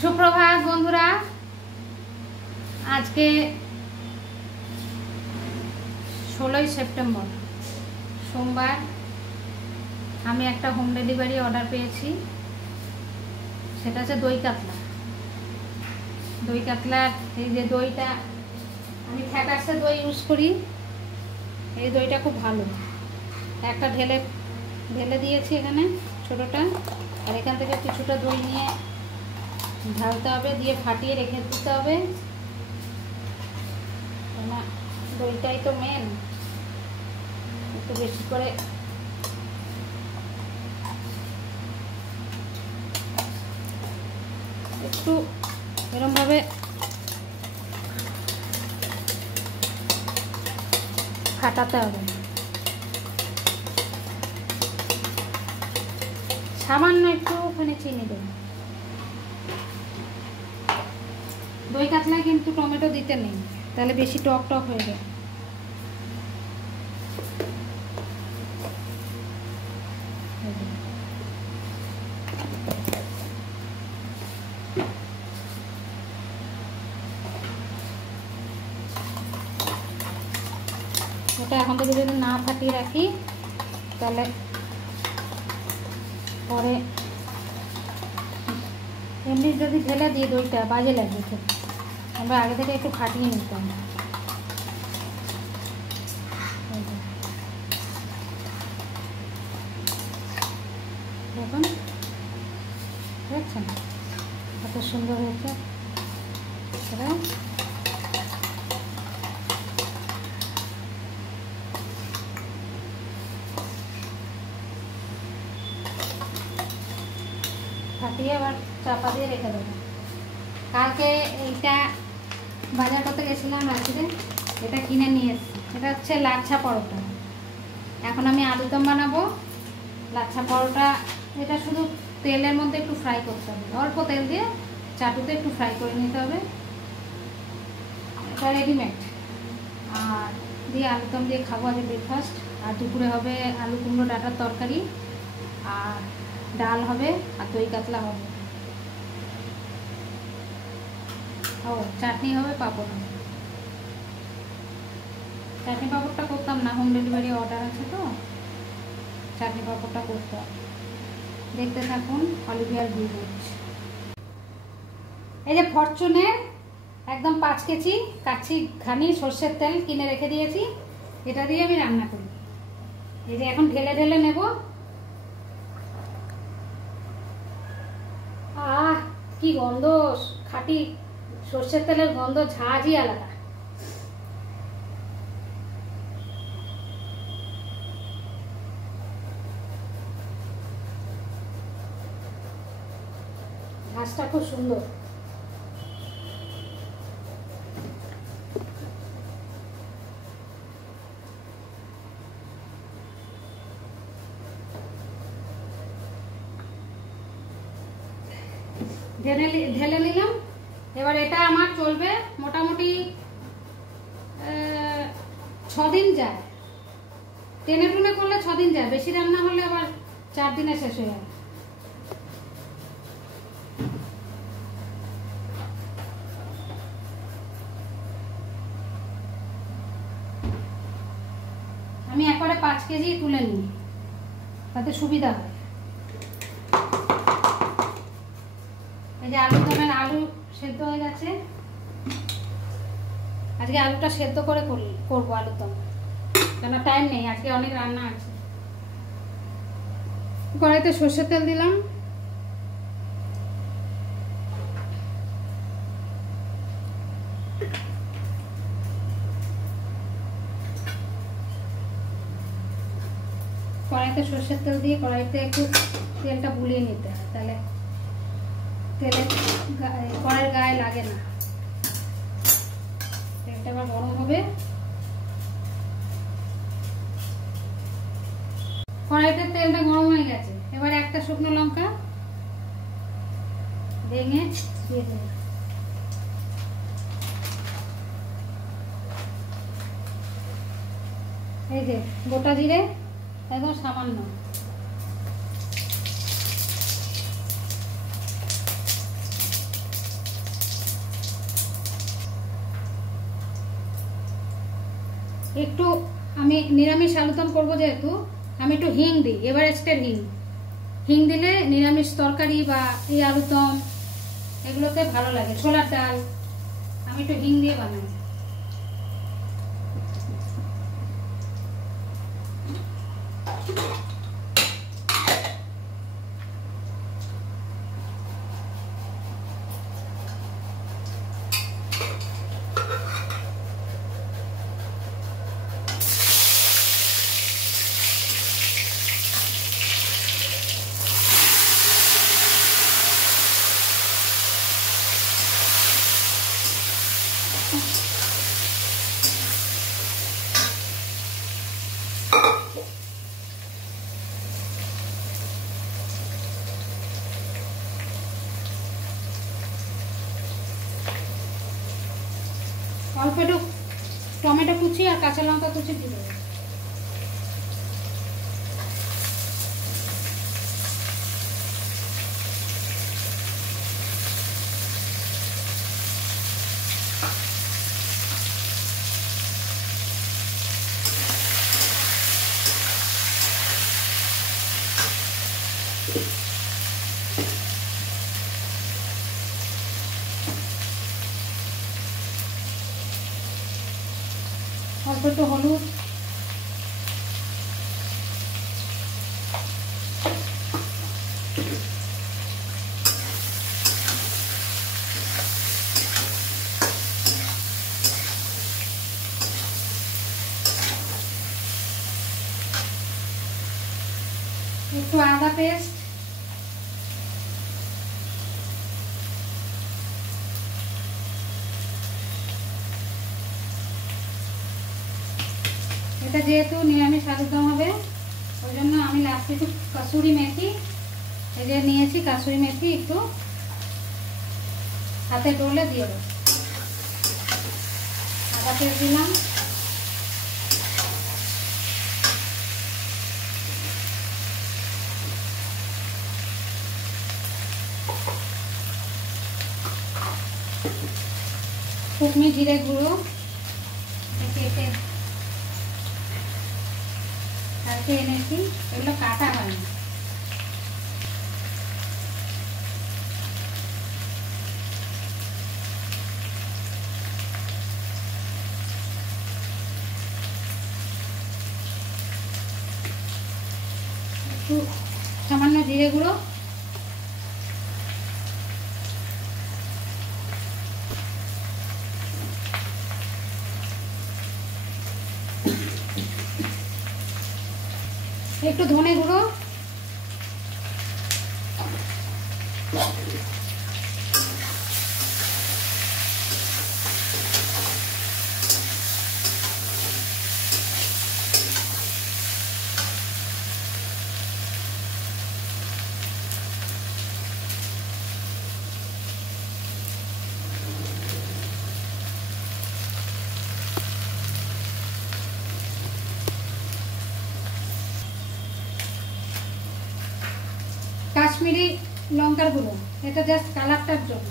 সুপ্রভাত বন্ধুরা, আজকে 16ই সেপ্টেম্বর সোমবার। আমি একটা হোম ডেলিভারি অর্ডার পেয়েছি, সেটা হচ্ছে দই কাতলা। দই কাতলার এই যে দইটা, আমি ফ্যাটাসের দই ইউজ করি। এই দইটা খুব ভালো। একটা ঢেলে ঢেলে দিয়েছি এখানে ছোটোটা, আর এখান থেকে কিছুটা দই নিয়ে ঢালতে হবে, দিয়ে ফাটিয়ে রেখে দিতে হবে। না, দইটাই তো মেন। একটু বেশি করে একটু এরমভাবে ফাটাতে হবে। সামান্য একটুখানি চিনি দেব। দই কাতলায় কিন্তু টমেটো দিতে নেই, তাহলে বেশি টক টক হয়ে যায়। এটা এখন থেকে যদি না ফাটিয়ে রাখি, তাহলে পরে এমনি যদি ঢেলে দিয়ে দইটা বাজে লাগবে খেতে। আমরা আগে থেকে একটু ফাটিয়ে নিতাম। দেখুন, দেখছেন কত সুন্দর হয়েছে। সেটা ফাটিয়ে আবার চাপা দিয়ে রেখে দেবো। কালকে এইটা বাজার করতে গেছিলাম রাত্রে, এটা কিনে নিয়ে এসেছি। এটা হচ্ছে লাচ্ছা পরোটা। এখন আমি আলুদম বানাবো। লাচ্ছা পরোটা এটা শুধু তেলের মধ্যে একটু ফ্রাই করতে হবে, অল্প তেল দিয়ে চাটুতে একটু ফ্রাই করে নিতে হবে। এটা রেডিমেড। আর দিয়ে আলুদম দিয়ে খাবো আজ ব্রেকফাস্ট। আর দুপুরে হবে আলু কুমড়ো ডাঁটার তরকারি, আর ডাল হবে, আর দই কাতলা হবে। ও চাটনি হবে, পাঁপড় হবে। চাটনি পাঁপড়টা করতাম না, হোম ডেলিভারি অর্ডার আছে তো, চাটনি পাঁপড়টা করতে হবে। দেখতে থাকুন অলিভিয়ার ভিডিওস। এই যে ফরচুনের একদম 5 কেজি কাচ্চি ঘানি সর্ষের তেল কিনে রেখে দিয়েছি, এটা দিয়ে আমি রান্না করি। এই যে এখন ঢেলে ঢেলে নেব। আহ কি গন্ধ! খাঁটি সর্ষের তেলের গন্ধ ঝাঁঝই আলাদা। ঘাসটা খুব সুন্দর। ঢেলে নিলাম। এবার এটা আমার চলবে মোটামুটি 6 দিন যায়। টেনে টুনে করলে 6 দিন যায়, বেশি রান্না হলে আবার 4 দিনে শেষ হয়ে যাবে। আমি একবারে 5 কেজি তুলে নিই, তাতে সুবিধা হয়। এই যে আলুদমের আলু সেদ্ধ হয়ে গেছে। আজকে আলুটা সেদ্ধ করে করবো আলুদম, কেন টাইম নেই, আজকে অনেক রান্না আছে। কড়াইতে সর্ষের তেল দিলাম। কড়াইতে সর্ষের তেল দিয়ে কড়াইতে একটু তেলটা বুলিয়ে নিতে হয়, তাহলে তেলের কড়াইয়ের গায়ে লাগে না। তেলটা আবার গরম হবে। কড়াইতে তেলটা গরম হয়ে গেছে। এবার একটা শুকনো লঙ্কা ভেঙে দিয়ে দেব। এই যে গোটা জিরে একদম সামান্য, একটু আমি নিরামিষ আলুদম করব যেহেতু আমি একটু হিং দিই, এভারেস্টের হিং। হিং দিলে নিরামিষ তরকারি বা এই আলুদম এগুলোতে ভালো লাগে। ছোলার ডাল আমি একটু হিং দিয়ে বানাই। অল্প একটু টমেটো কুচি আর কাঁচা লঙ্কা কুচি দিয়ে দেবো। অল্প একটু হলুদ, একটু আদা পেস্ট, এটা যেহেতু নিরামিষ আলুদম হবে ওই জন্য আমি লাস্টে একটু কাসুরি মেথি, এই যে নিয়েছি কাসুরি মেথি, একটু হাতে ডলে দিয়ে দেবো। আদা পেস্ট দিলাম, শুকনো জিরে গুঁড়ো কেটে কালকে এনেছি, এগুলো কাটা হয়নি। একটু সামান্য জিরে গুঁড়ো, একটু ধনে গুঁড়ো, কাশ্মীরি লঙ্কার গুঁড়ো, এটা জাস্ট কালারটার জন্য।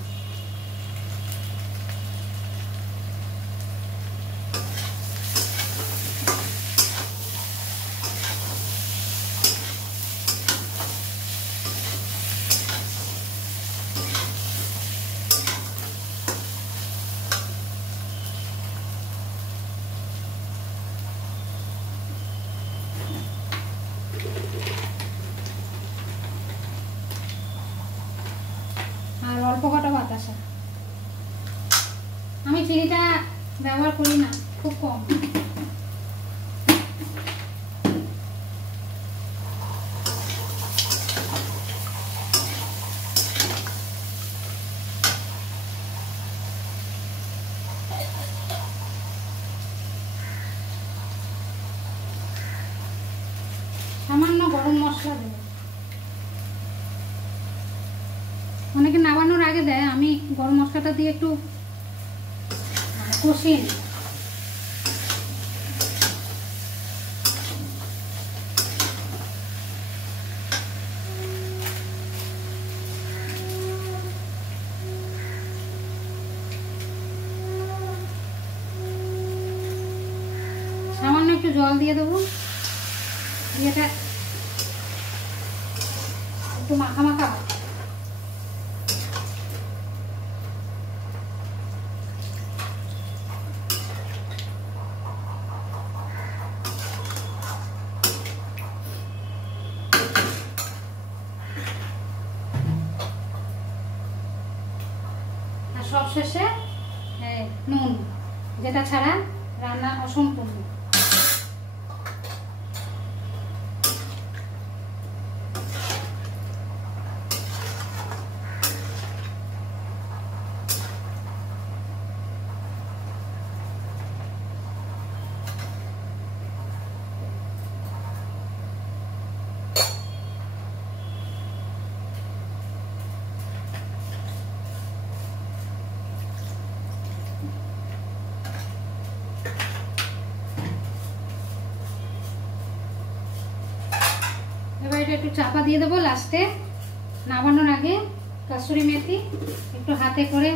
আর অল্প কটা বাতাসা, আমি চিনিটা ব্যবহার করি না, খুব কম। সামান্য গরম মশলা দেবো, অনেকে নামানোর আগে দেয়, আমি গরম মশলাটা দিয়ে একটু কষিয়ে নিই। একটু জল দিয়ে দেবো, দিয়ে এটা একটু মাখা মাখা হবে। আর সবশেষে নুন, যেটা ছাড়া রান্না অসম্পূর্ণ। এবার এটা একটু চাপা দিয়ে দেবো লাস্টে, নামানোর আগে কাসুরি মেথি একটু হাতে করে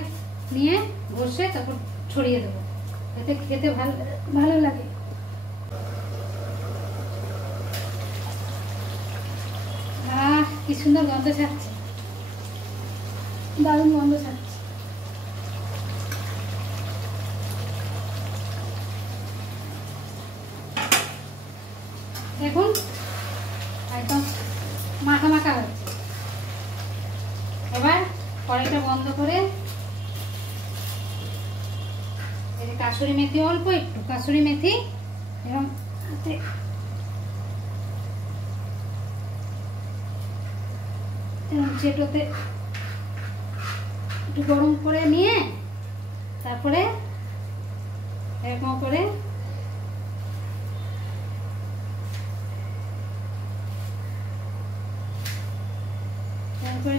নিয়ে ঘষে তারপর ছড়িয়ে দেবো, এতে খেতে ভালো লাগে। কি সুন্দর গন্ধ ছাড়ছে, দারুণ গন্ধ ছাড়ছে। দেখুন একদম মাখা মাখা হচ্ছে। এবার কড়াইটা বন্ধ করে এই যে কাসুরি মেথি, অল্প একটু কাসুরি মেথি এবং চেটোতে একটু গরম করে নিয়ে তারপরে এরকম করে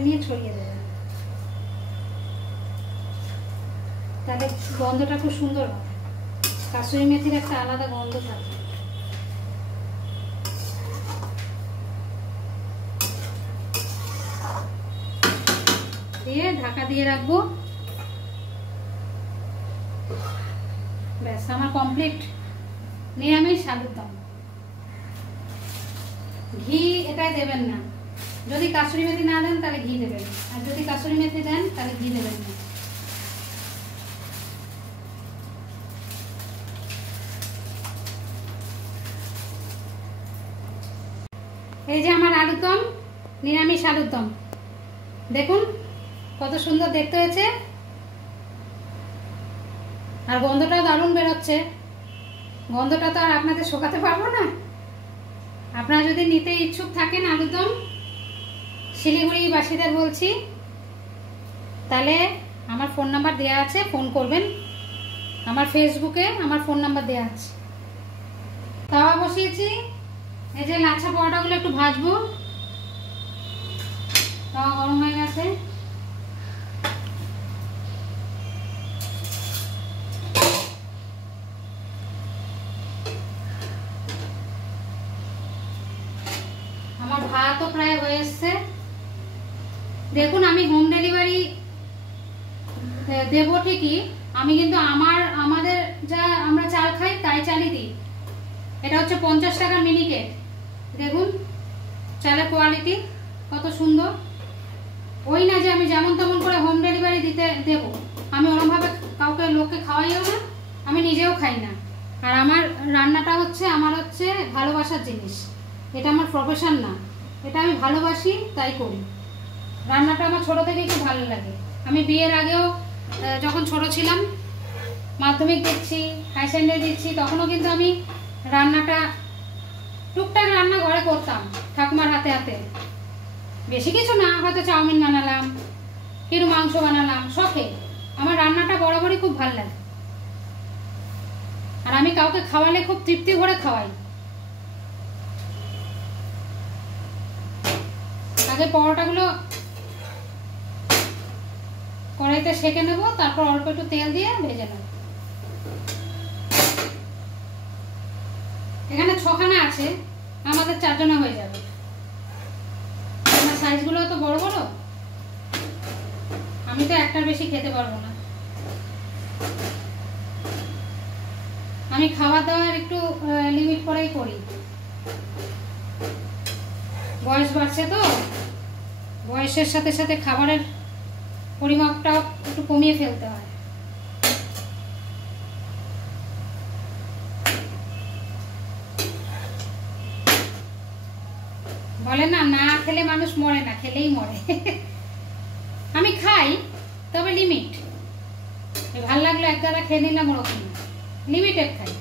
নিয়ে ছড়িয়ে দেবেন, তাহলে গন্ধটা খুব সুন্দর হবে। কাসুরি মেথির একটা আলাদা গন্ধ থাকে। দিয়ে ঢাকা দিয়ে রাখবো। ব্যাস আমার কমপ্লিট নিরামিষ আলুর দম। ঘি এটাই দেবেন না, যদি কাসুরি মেথি না দেন তাহলে ঘি দেবেন, আর যদি কাসুরি মেথি দেন তাহলে ঘি দেবেন না। এই যে আমার আলুর দম, নিরামিষ আলুর দম, দেখুন কত সুন্দর দেখতে হয়েছে, আর গন্ধটাও দারুণ বেরোচ্ছে। গন্ধটা তো আর আপনাদের শোকাতে পারবো না। আপনারা যদি নিতে ইচ্ছুক থাকেন আলুর দম, শিলিগুড়ি বাসীদের বলছি, তাহলে আমার ফোন নাম্বার দেওয়া আছে, ফোন করবেন। আমার ফেসবুকে আমার ফোন নাম্বার দেওয়া আছে। তাওয়া বসিয়েছি, এই যে লাচ্ছা পরোটাগুলো একটু ভাজবো। তাওয়া গরম হয়ে গেছে। আমার ভাতও প্রায় হয়ে এসছে। দেখুন আমি হোম ডেলিভারি দেবো ঠিকই, আমি কিন্তু আমাদের যা আমরা চাল খাই তাই চালই দিই। এটা হচ্ছে 50 টাকার মিনিকেট। দেখুন চালের কোয়ালিটি কত সুন্দর। ওই না যে আমি যেমন তেমন করে হোম ডেলিভারি দেব, আমি ওরমভাবে কাউকে লোককে খাওয়াইও না, আমি নিজেও খাই না। আর আমার রান্নাটা হচ্ছে ভালোবাসার জিনিস, এটা আমার প্রফেশন না, এটা আমি ভালোবাসি তাই করি। রান্নাটা আমার ছোট থেকেই খুব ভালো লাগে। আমি বিয়ের আগেও যখন ছোট ছিলাম, মাধ্যমিক দিচ্ছি, হাই সেকেন্ডারি দিচ্ছি, তখনও কিন্তু আমি রান্নাটা টুকটাক রান্না ঘরে করতাম ঠাকুমার হাতে হাতে। বেশি কিছু না, হয়তো চাউমিন বানালাম, কিরু মাংস বানালাম, শখে। আমার রান্নাটা বরাবরই খুব ভালো লাগে, আর আমি কাউকে খাওয়ালে খুব তৃপ্তি ভরে খাওয়াই। আগে পরোটাগুলো কড়াইতে সেঁকে নেব, তারপর অল্প একটু তেল দিয়ে ভেজে নেব। এখানে 6খানা আছে, আমাদের 4 জনা হয়ে যাবে। আমার সাইজগুলো তো বড় বড়, আমি তো একটার বেশি খেতে পারবো না। আমি খাওয়া দাওয়ার একটু লিমিট করেই করি। বয়স বাড়ছে তো, বয়সের সাথে সাথে খাবারের পরিমাপটা একটু কমিয়ে ফেলতে হয়। বলে না, না খেলে মানুষ মরে না, খেলেই মরে। আমি খাই, তবে লিমিট। ভাল লাগলো এক গাদা খেয়ে নিলাম, ওরকম লিমিটেড খাই।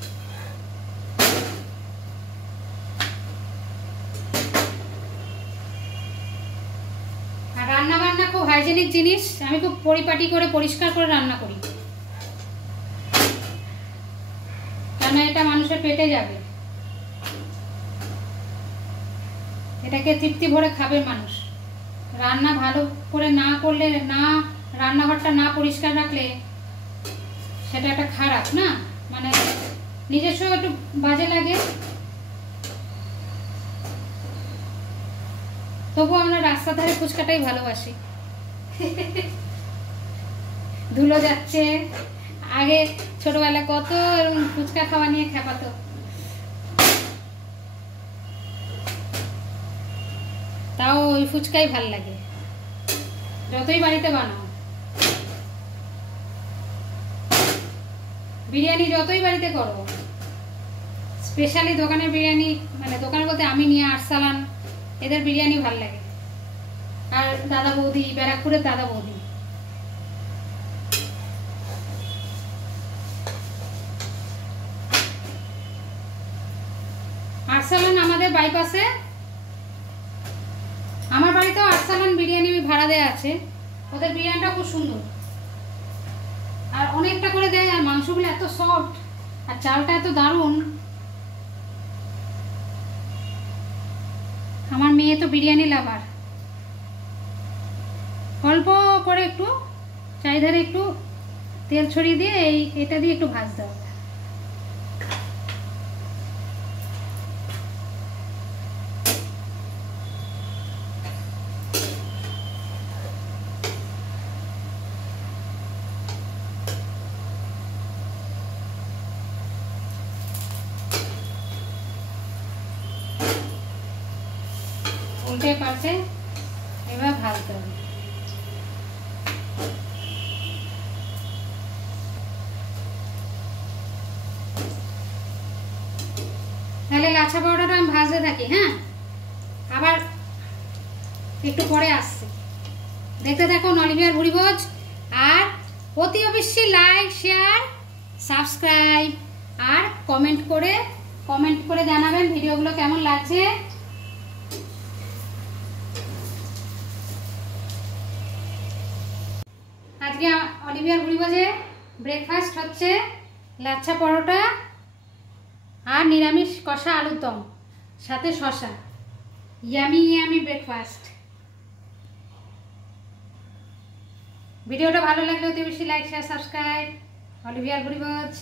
আর রান্না বান্না খুব হাইজেনিক জিনিস, আমি খুব পরিপাটি করে পরিষ্কার করে রান্না করি, কেন এটা মানুষের পেটে যাবে, এটাকে তৃপ্তি ভরে খাবে মানুষ। রান্না ভালো করে না করলে, না রান্নাঘরটা না পরিষ্কার রাখলে সেটা একটা খারাপ না, মানে নিজস্ব একটু বাজে লাগে। তবু আমরা রাস্তা ধারে ফুচকাটাই ভালোবাসি। ধুলো যাচ্ছে, আগে ছোটবেলা কত ফুচকা খাওয়া নিয়ে খেপাতো। তাও ওই ফুচকাই ভাল লাগে, যতই বাড়িতে বানাও। বিরিয়ানি যতই বাড়িতে করো, স্পেশালি দোকানের বিরিয়ানি, মানে দোকান বলতে আমি নিয়ে আরসালান, এদের বিরিয়ানি ভাল লাগে। আর দাদা বৌদি, ব্যারাকপুরের দাদা বৌদি, আরসালান আমাদের বাইপাসে, আমার বাড়িতেও আরসালান বিরিয়ানি ভাড়া দেয়া আছে। ওদের বিরিয়ানিটা খুব সুন্দর, আর অনেকটা করে দেয়, আর মাংসগুলো এত সফট, আর চালটা এত দারুণ। আমার মেয়ে তো বিরিয়ানি লাভার। অল্প করে একটু চারিধারে একটু তেল ছড়িয়ে দিয়ে এটা দিয়ে একটু ভাজতে হবে। উল্টে পাল্টে এবার ভাজতে হবে। তাহলে লাচ্ছা পাউডারটা আমি ভাজতে থাকি। হ্যাঁ, আবার একটু পরে আসছে, দেখতে থাকুন অলিভিয়ার ভুরিভোজ। আর অতি অবশ্যই লাইক, শেয়ার, সাবস্ক্রাইব আর কমেন্ট করে জানাবেন ভিডিওগুলো কেমন লাগছে। আজকে অলিভিয়ার ভুরিভোজে ব্রেকফাস্ট হচ্ছে লাচ্ছা পরোটা আর নিরামিষ কষা আলুর দম, সাথে শসা। Yummy yummy breakfast. ভিডিওটা ভালো লাগলে অতি বেশি লাইক, শেয়ার, সাবস্ক্রাইব। অলিভিয়ার ভুরিভোজ।